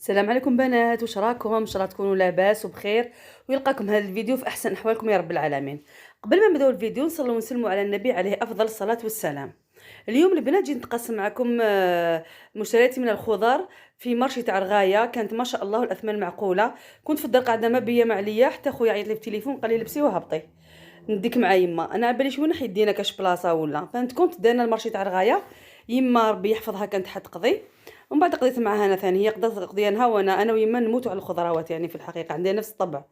السلام عليكم بنات، واش راكم؟ ان شاء الله تكونوا لاباس وبخير، ويلقاكم هذا الفيديو في احسن احوالكم يا رب العالمين. قبل ما نبداو الفيديو نصلوا ونسلموا على النبي عليه افضل الصلاه والسلام. اليوم البنات جيت نتقاسم معكم مشترياتي من الخضار في مارشي تاع رغايه. كانت ما شاء الله الاثمان معقوله. كنت في الدار قاعده ما بيا ما عليا، حتى خويا عيط لي في التليفون قال لي لبسي وهبطي نديك مع يما. انا على بالي شويه نحيد دينا كاش بلاصه ولا فهمت. كنت دانا المارشي تاع رغايه، يما ربي يحفظها كانت تقضي، ومن بعد قضيت معها انا ثاني. هي قضات قضيانها، وانا ويما نموتوا على الخضروات، يعني في الحقيقه عندنا نفس الطبع.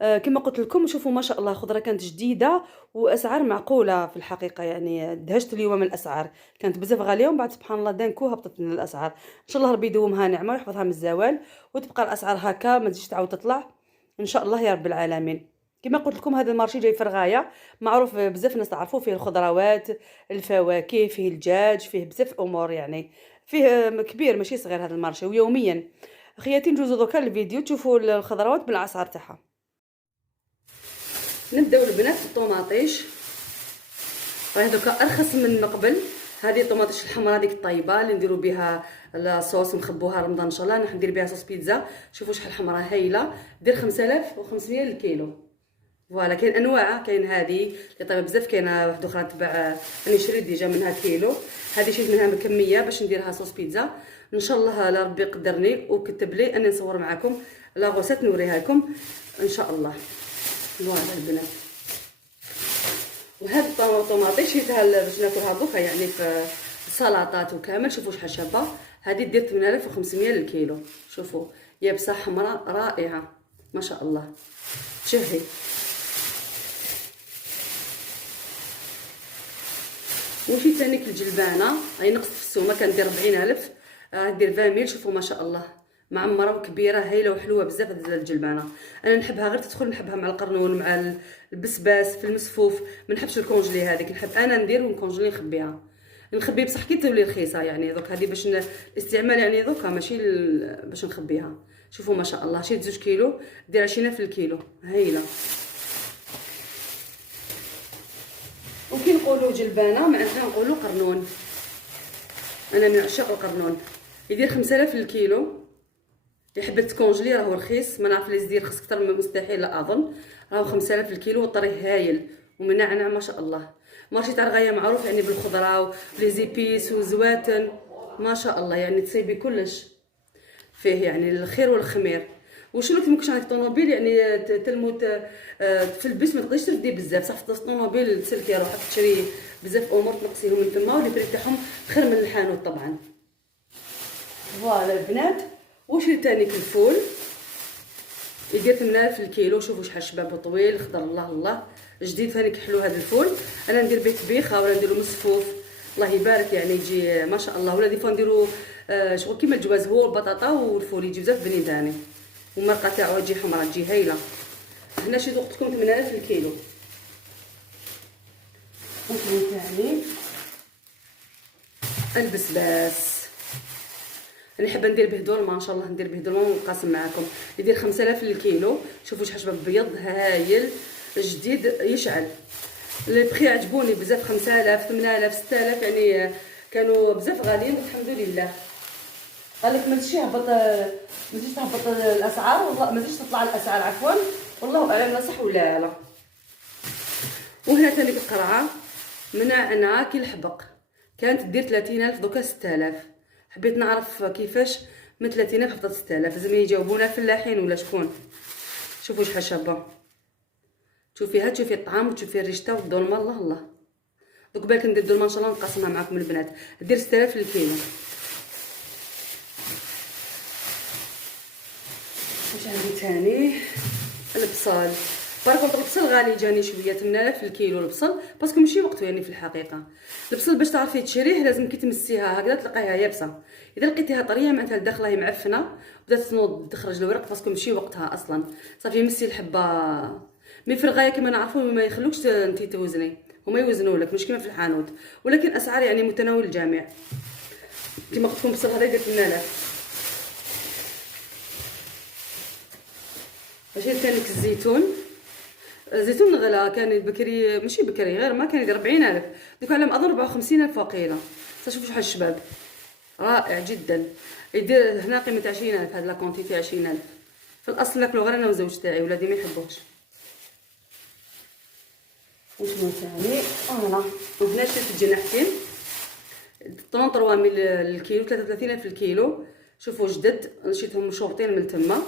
كما قلت لكم شوفوا ما شاء الله خضره كانت جديده واسعار معقوله في الحقيقه. يعني دهشت اليوم من الاسعار، كانت بزاف غاليه ومن بعد سبحان الله دانكو هبطت من الاسعار. ان شاء الله ربي يدومها نعمه ويحفظها من الزوال، وتبقى الاسعار هكا ما تزيدش تعاود تطلع ان شاء الله يا رب العالمين. كما قلت لكم هذا المارشي جاي في رغايه، معروف بزاف الناس تعرفوه، فيه الخضروات، الفواكه، فيه الدجاج، فيه بزاف امور يعني. فيه كبير ماشي صغير هذا المارشي، ويوميا. خياتي ندوزو دوكا الفيديو تشوفوا الخضروات بالاسعار تاعها. نبداو البنات بالطوماطيش، راه دوكا ارخص من قبل. هذه الطوماطيش الحمراء هذيك الطيبه اللي نديروا بها الصوص نخبوها رمضان ان شاء الله. راح ندير بها صوص بيتزا. شوفوا شحال حمراء هايله، دير 5500 للكيلو. فوالا كاين انواع، كاين هذه اللي طيبه بزاف، كاينه واحده اخرى تبع راني شريت ديجا منها كيلو. هذه شريت منها كميه باش نديرها صوص بيتزا ان شاء الله. لا ربي قدرني وكتب لي اني نصور معكم لا غوسات نوريها لكم ان شاء الله. فوالا البنات، وهاد الطوماطيش شريتها باش ناكلها دوكا يعني في السلطات وكامل. شوفوا شحال شابه هذه، دير 8500 للكيلو. شوفوا يابسه حمراء رائعه ما شاء الله. تشهي وشي ثاني الجلبانه هاي نقصت في السومه، كندير 40000 دير 20000. شوفوا ما شاء الله معمره وكبيره هايله وحلوه بزاف. الجلبانه انا نحبها غير تدخل، نحبها مع القرنون مع البسباس في المسفوف. ما نحبش الكونجلي هذيك، نحب انا ندير ونكونجلي نخبيها. نخبي بصح كي تولي رخيصه يعني. دوك هذه باش الاستعمال يعني دوكا ماشي باش نخبيها. شوفوا ما شاء الله شريت 2 كيلو دير 20000 الكيلو هايله. وكي نقولوا جلبانه معناتها نقولوا قرنون. انا من عشاق القرنون. يدير 5000 للكيلو. اللي حبت كونجلي راهو رخيص، ما نعرف لي يدير خص اكثر من مستحيل لا اظن. راهو 5000 الكيلو والطري هايل ومنعنع ما شاء الله. مارشي تاع رغايه معروف يعني بالخضره وبلي زيبيس وزواتن ما شاء الله، يعني تصيبي كلش فيه يعني الخير والخمير. وشنو كي ممكنش عندك طوموبيل يعني تلمو في البيت ما تقدريش تردي بزاف صح. في الطوموبيل تسلكي روحك تشري بزاف امور تنقصيهم من تما، واللي بريد تاعهم خير من الحانوت طبعا. فوالا البنات، وشريت تاني الفول يدير 8000 الكيلو. شوفوا شحال شباب وطويل خضر الله الله جديد ثاني كحلو هذا الفول. انا ندير به طبيخه ولا نديرو مسفوف الله يبارك يعني يجي ما شاء الله. ولا دي فوا نديرو شغل كيما الجواز هو البطاطا والفول يجي بزاف بنين ثاني، والمرقه تاعو تجي حمراء تجي هايله. هنا شي وقت لكم 8000 الكيلو. ممكن ثاني البسباس نحب ندير به دولمه ان شاء الله، ندير به دولمه ونقاسم معكم. يدير 5000 للكيلو. شوفوا شحال شباب بيض هايل جديد يشعل. البخي عجبوني بزاف 5000 8000 6000 يعني كانوا بزاف غاليين الحمد لله. قال لك ما تجيش تهبط الاسعار والله ما تجيش تطلع الاسعار عفوا، والله اعلم لا صح ولا لا. وهنا ثاني القرعه منعنعه كي الحبق كانت دير 30000 دوكا 6000. حبيت نعرف كيفاش من 30000 هبطت 6000. لازم يجاوبونا فلاحين ولا شكون. شوفوا شحال شابه، تشوفيها تشوفي الطعام وتشوفي الريشته والدولمه الله الله. دوك بالك ندير دولمه ان شاء الله نقسمها معكم البنات. دير 6000 للكيلو. واش عندي ثاني؟ البصل. بارك الله البصل غالي جاني شويه 8000 الكيلو البصل، باسكو ماشي وقته يعني في الحقيقه. البصل باش تعرفي تشريه لازم كي تمسيها هكذا تلقايها يابسه. اذا لقيتيها طريه معناتها الداخله هي معفنه بدات تنوض تخرج الورق، باسكو ماشي وقتها اصلا. صافي مسي الحبه مي في الغايه كما نعرفوا ما يخلوكش انتي توزني، هما يوزنوا لك مش كما في الحانوت، ولكن اسعار يعني متناول الجميع. كما قلت لكم البصل هذا يدير 8000. ماشي ثاني الزيتون. الزيتون غلا كان بكري ماشي بكري غير ما كان يدير 40000 دوك على ما اظن 54000 وقيله. شوفوا شحال الشباب رائع جدا. يدير هنا قيمه 20,000. هاد لا كونتيتي 20,000. في الاصل ناكلو غير انا والزوج تاعي، ولادي ما يحبوش. وشنو ثاني؟ فوالا. وهنا شريت الجناحتين 33 ميل للكيلو، 33 في الكيلو. شوفوا جدد، شريتهم مشورطين من تما.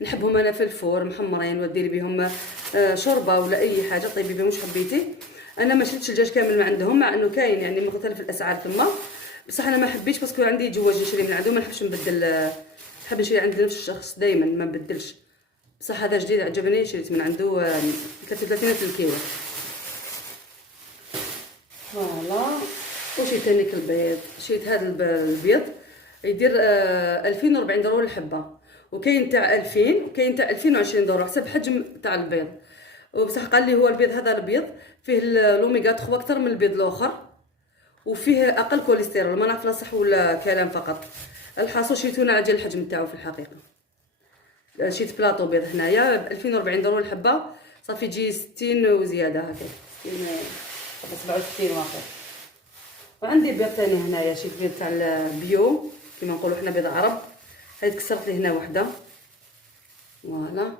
نحبهم انا في الفور محمرين، وديري بهم شوربه ولا اي حاجه طيبي بهم واش حبيتي. انا ما شريتش الدجاج كامل من عندهم، مع انه كاين يعني مختلف الاسعار تما، بصح انا ما حبيتش باسكو عندي جواج نشري من عندهم، ما نحبش نبدل. نحب نشري عند نفس الشخص دائما ما نبدلش. بصح هذا جديد عجبني، شريت من عنده 33 في الكيلو. فوالا. وشريت ثاني البيض، شريت هذا البيض يدير 2040 دولار الحبه، وكاين تاع 2000 وكاين تاع 2020 دولار حسب حجم تاع البيض. وبصح قال لي هو البيض هذا البيض فيه الاوميغا 3 اكثر من البيض الاخر، وفيه اقل كوليسترول. ما نعرف لا صح ولا كلام فقط. الحاصل شريتونا على جال الحجم تاعو في الحقيقه. شريت بلاطو بيض هنايا ب 2040 دولار الحبه، صافي يجي 60 وزياده هكا، 60 67 واخر. وعندي بيض ثاني هنايا، شريت بيض تاع البيو كيما نقولوا حنا بيض عرب. هاي تكسرت لي هنا وحده. فوالا.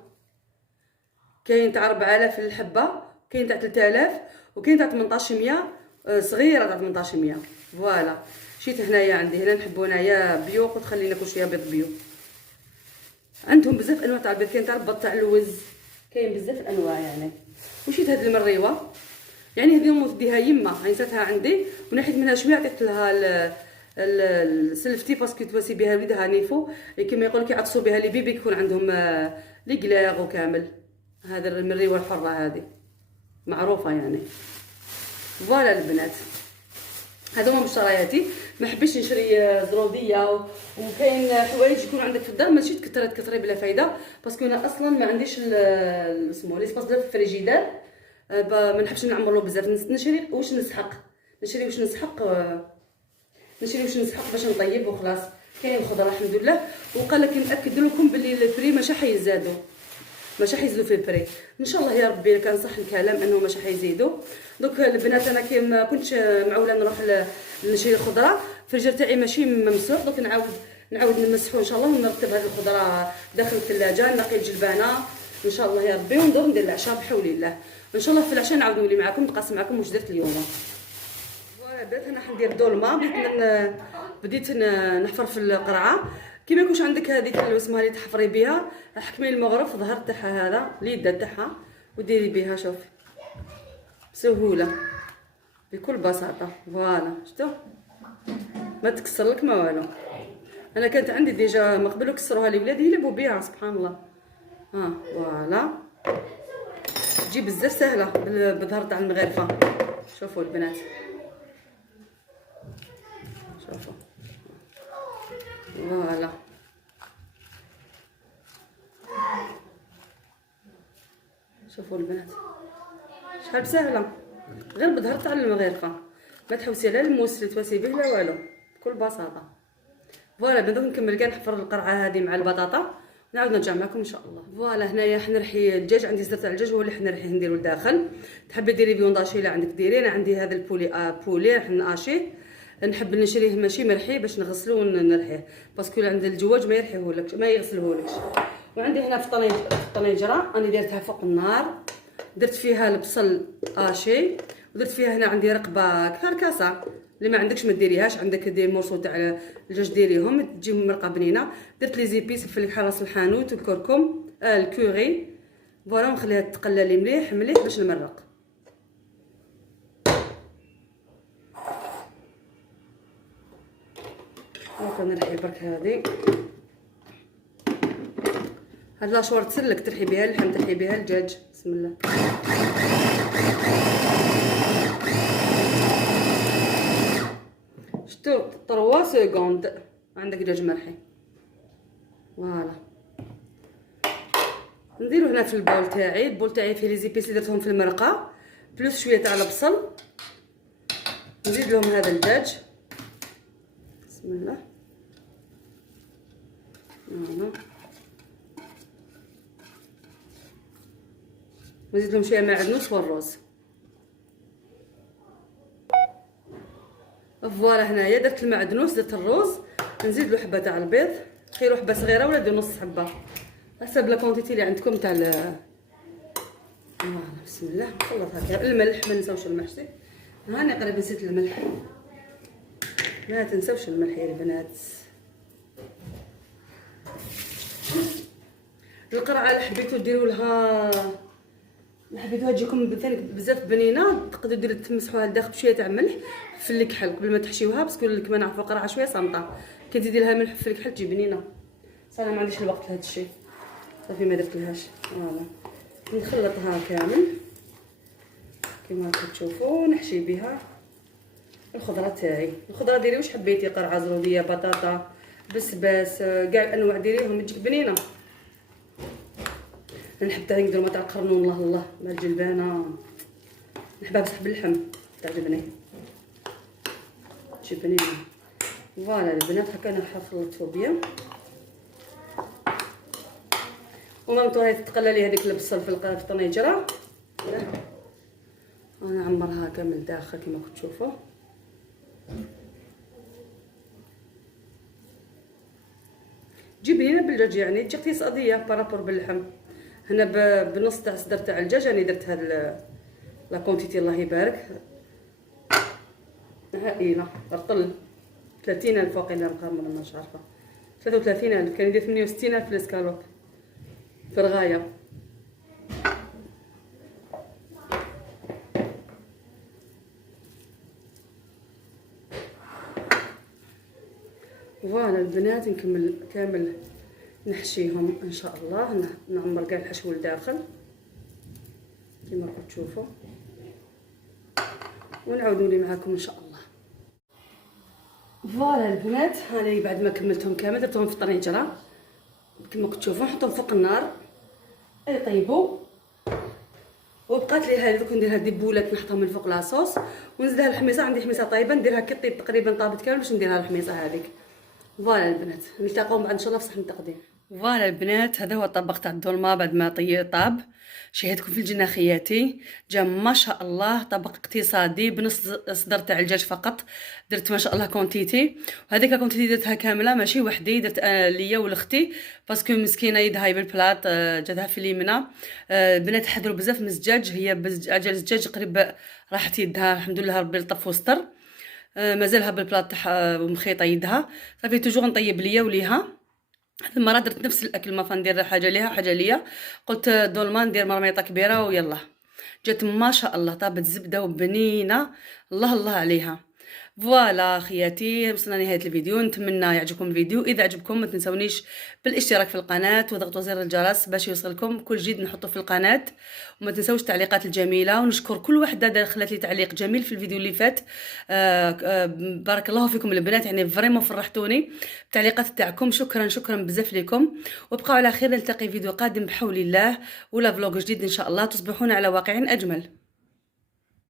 كاين تاع 4000 الحبه، كاين تاع 3000، وكاين تاع 1800 صغيره تاع 1800. فوالا. شريت هنايا عندي هنا نحبو هنايا بيو، قلت خلينا ناكل شويه بيض بيو. عندهم بزاف انواع تاع البيض، كاين تاع البط تاع اللوز، كاين بزاف الانواع يعني. وشريت هاد المريوه، يعني هذه موديها يما عينتها عندي، ونحيت منها شويه عطيت لها سلفتي باسكو تواسي بها وليدها نيفو كيما يقول لك يعطسوا بها لي بيبي يكون عندهم لي كلاغ وكامل. هذا المريوه الحره هذه معروفه يعني. فوالا البنات، هذو هما مشترياتي. ما حبيتش نشري زروديه وكاين حوايج يكون عندك في الدار ماشي تكثري بلا فايده، باسكو انا اصلا ما عنديش اسمه ليسباس في الفريجيدار. ما نحبش نعمرو بزاف، نشري واش نسحق، نشري واش نسحق، باش نطيب وخلاص. كاين خضره الحمد لله. وقال لك ناكد لكم باللي البري ماشي حيزادوا، ماشي حيزيدوا في البري ان شاء الله يا ربي. كان صح الكلام انه ماشي حيزيدوا. دوك البنات انا كي ما كنتش معوله نروح نشري الخضره، الفريجر تاعي ماشي ممسوح، دوك نعاود نمسحو ان شاء الله، ونرتب هذه الخضره داخل الثلاجه، نقي الجلبانه ان شاء الله يا ربي، وندور ندير العشاء بحول الله. ان شاء الله في العشاء نعاود نولي معكم نتقاسم معكم واش درت اليوم. فوالا بدات انا حندير دولمه، بديت نحفر في القرعه. كيما يكونش عندك هذيك اسمها اللي تحفري بها، حكمي المغرف الظهر تاعها هذا اليد تاعها وديري بها، شوفي بسهوله بكل بساطه. فوالا شفتوا ما تكسر لك ما والو. انا كانت عندي ديجا من قبل وكسروها لي ولادي يلعبوا بها سبحان الله. فوالا تجي بزاف سهله بالظهر تاع المغرفه. شوفوا البنات، شوفوا فوالا شوفوا البنات شحال سهله، غير بالظهر تاع المغرفه، ما تحوسي لا الموس اللي تواسي به لا والو، بكل بساطه. فوالا بدنا نكمل كاع نحفر القرعه هذه مع البطاطا، نعاود نرجع معكم ان شاء الله. فوالا هنايا حنرحي الدجاج، عندي زر تاع الدجاج هو اللي حنرحيه نديرو لداخل. تحبي ديري بيونداشي لا عندك ديري. انا عندي هذا بولي راح ناشيه، نحب نشريه ماشي مرحي باش نغسلو ونرحيه، باسكو عند الجواج ما يرحيهولكش ما يغسلهولكش. وعندي هنا في الطنيجره راني ديرتها فوق النار، درت فيها البصل اشي، ودرت فيها هنا عندي رقبه كركاسه، اللي ما عندكش ما ديريهاش، عندك دير مورسو تاع الدجاج ديريهم تجي مرقه بنينه. درت لي زيبيس فلفل راس الحانوت والكركم الكوري. فوالا نخليها تقلى لي مليح مليح باش نمرق. هاكا نرحي برك هذه. هاد لاشوار تسلك ترحي بها اللحم، ترحي بها الدجاج. بسم الله. شتو 3 سكوند عندك دجاج مرحي. فوالا نديرو هنا في البول تاعي. البول تاعي فيه لي زيبيس اللي درتهم في المرقه بلوس شويه تاع البصل. نزيد لهم هذا الدجاج. بسم الله. فوالا نزيد لهم شويه معدنوس والرز. فوالا هنايا درت المعدنوس درت الروز، نزيد له حبه تاع البيض، خيروا حبه صغيره ولا ديروا نص حبه حسب لا كونتيتي اللي عندكم تاع بسم الله. نخلط هكا. الملح ما نساوش الملح. هاني قريب نسيت الملح، ما تنساوش الملح يا البنات. القرعه اللي حبيتو ديروا لها، اللي حبيتوها تجيكم بزاف بنينه، تقدروا ديروا تمسحوها لداخل بشويه تاع ملح في الكحل قبل ما تحشيوها، باسكو كما نعرفوا القرعه شويه صامطه، كي تزيدي لها ملح في الكحل تجي بنينه. صراحه ما عنديش الوقت لهذا الشيء، صافي ما درتلهاش. فوالا نخلطها كامل كما كتشوفوا، نحشي بها الخضره تاعي. الخضره ديري واش حبيتي، قرعه، زروديه، بطاطا، بسباس، كاع الانواع ديريهم تجيك بنينه. نحب تاع نديرو مع تاع القرنون، الله الله مع الجلبانه، نحبها بصح باللحم تعجبني تجي بنينه. فوالا البنات هكا انا خلطتو بيا. ومامتو هاي تقلى لي هذيك البصل في الطنيجره، انا نعمرها هكا من الداخل كما كتشوفوا. تجي بنينه بالدجاج، يعني تجي اقتصاديه بارابور باللحم. هنا بنص تاع صدر تاع الدجاج يعني درت هاد لا كونتيتي الله يبارك هائله. رطل 30,000 فوق الا مقامر مش عارفه 33,000، كان يدير 68,000 في الاسكالوب في الغايه. فوالا البنات نكمل كامل نحشيهم ان شاء الله، نعمر كاع الحشو لداخل كما كتشوفوا، ونعاود نولي معاكم ان شاء الله. فوالا البنات هاني بعد ما كملتهم كامل درتهم في الطنجره كما كتشوفوا، نحطهم فوق النار يطيبوا. وبقات لي هذه دوك ندير هذه بولات نحطها من فوق لاصوص، ونزيدها الحميصه. عندي حميصه طايبه نديرها كي طيب تقريبا طابت كامل باش نديرها الحميصه هذيك. فوالا البنات نلتقاو بعد ان شاء الله في صحن التقديم. فوالا البنات هذا هو الطبق تاع الدولمه بعد ما طاب. شهيتكم في الجنة خياتي، جا ما شاء الله طبق اقتصادي بنص صدر تاع الدجاج فقط. درت ما شاء الله كونتيتي، وهذيك كونتيتي درتها كامله ماشي وحدي، درت ليا ولختي باسكو مسكينه يدها بالبلاط جاتها في اليمنى. البنات حضروا بزاف من الزجاج، هي اجل الزجاج قريب راحت يدها الحمد لله ربي لطف وستر. مازالها بالبلاط تاعها ومخيطه يدها، صافي توجور نطيب ليا وليها. هذه المره درت نفس الاكل، ما فندير حاجه ليها حاجه ليا، قلت دولما ندير مرميطه كبيره ويلا. جات ما شاء الله طابت زبده وبنينه، الله الله عليها. فوالا خياتي وصلنا لنهايه الفيديو، نتمنى يعجبكم الفيديو. اذا عجبكم ما تنسونيش بالاشتراك في القناه وضغطوا زر الجرس باش يوصلكم كل جديد نحطه في القناه. وما تنسوش التعليقات الجميله، ونشكر كل وحده دخلت لي تعليق جميل في الفيديو اللي فات. بارك الله فيكم البنات، يعني فريمون فرحتوني التعليقات تاعكم. شكرا شكرا بزاف لكم، وابقوا على خير. نلتقي فيديو قادم بحول الله ولا فلوق جديد ان شاء الله. تصبحون على واقع اجمل.